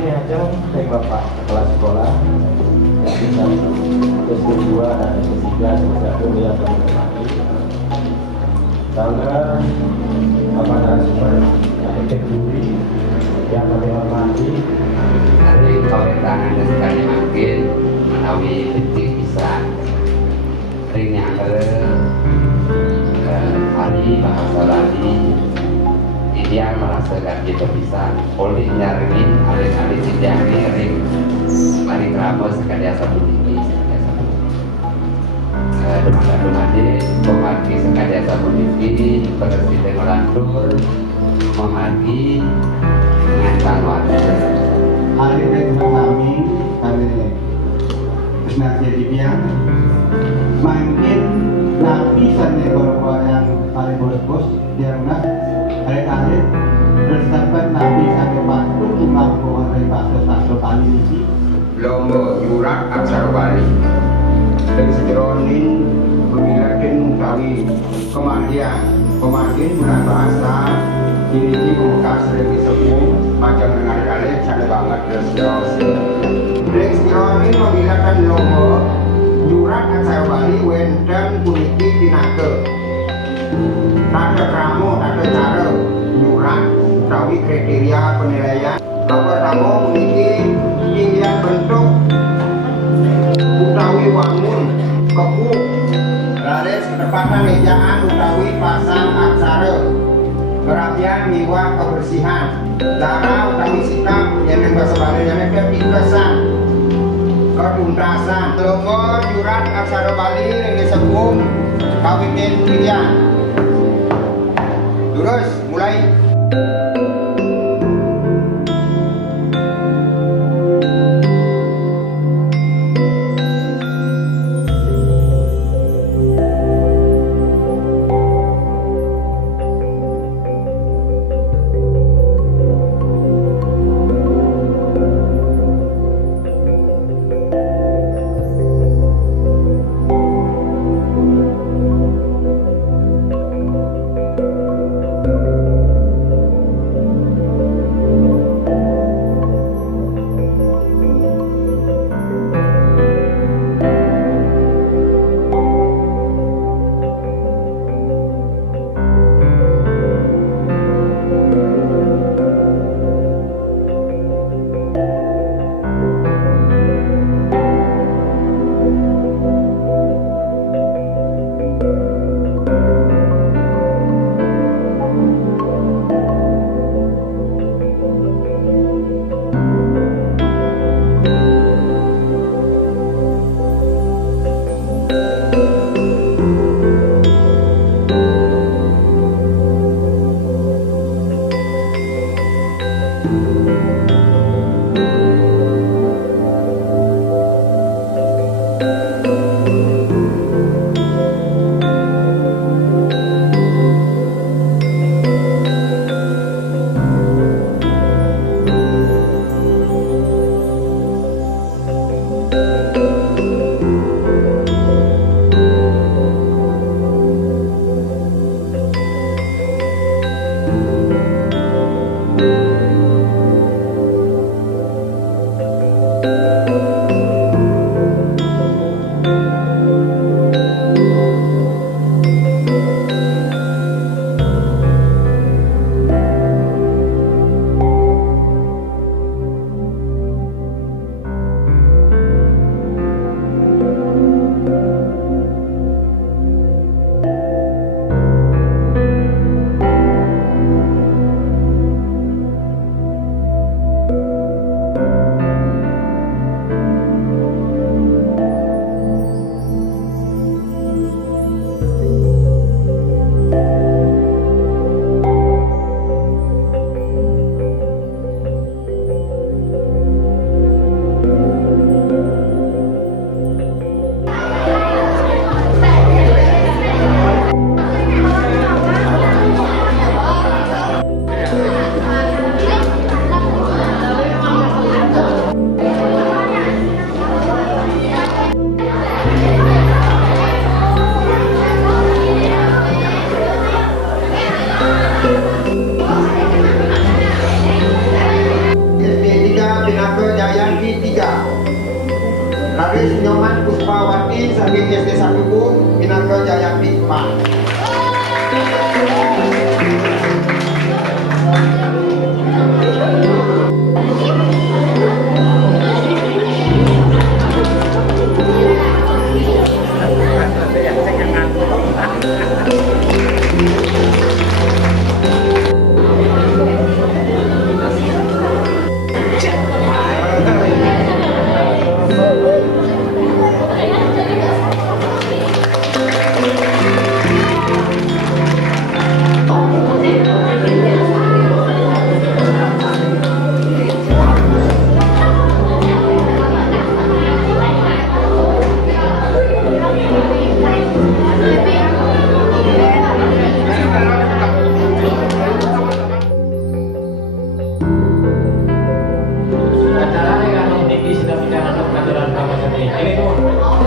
ini aja saya Bapak kepala sekolah yang bisa SD2 dan SD3 satu dia akan menemani. Karena Bapak narasumber yang keduri yang kami hormati dari pemerintahan sekali makin menawi penting bisa ringnya ke hari bahasa Bali ideal merasakan kita bisa oleh nyaringin alih-alih sidang ring mari kerama sekali asa bunyi teman-teman memagi sekali asa bunyi presiden melantur memagi ngantang waktu hari ini kami Krisna Jadibian makin nabi sana kalau yang paling bos-bos yang nak hari-hari bersama nabi sampai waktu imam hari pasal kali ini lomba yurak aksara Bali dan sejeronin memilakin mutawi kemandian bulan bahasa ini membekas dari sepuh macam dengan kalian cara banget terus dan sejeronin memilakan lomba yurak aksara Bali wenten kuliti tinake tata kramo tata cara yurak utawi kriteria penilaian pertama memiliki tinggian bentuk utawi wangun kebu garis ketepatan ejaan utawi pasang aksara kerapian miwah kebersihan cara utawi sikap yang bahasa Bali yang ketinggasan ketuntasan logo yurat aksara Bali yang disebut kawitin pilihan terus mulai. Laris Nyoman Puspawati saking SD 1 Pinangga Jayati Pak. Acara yang niki sedang menjalankan aturan kawasan ini tuh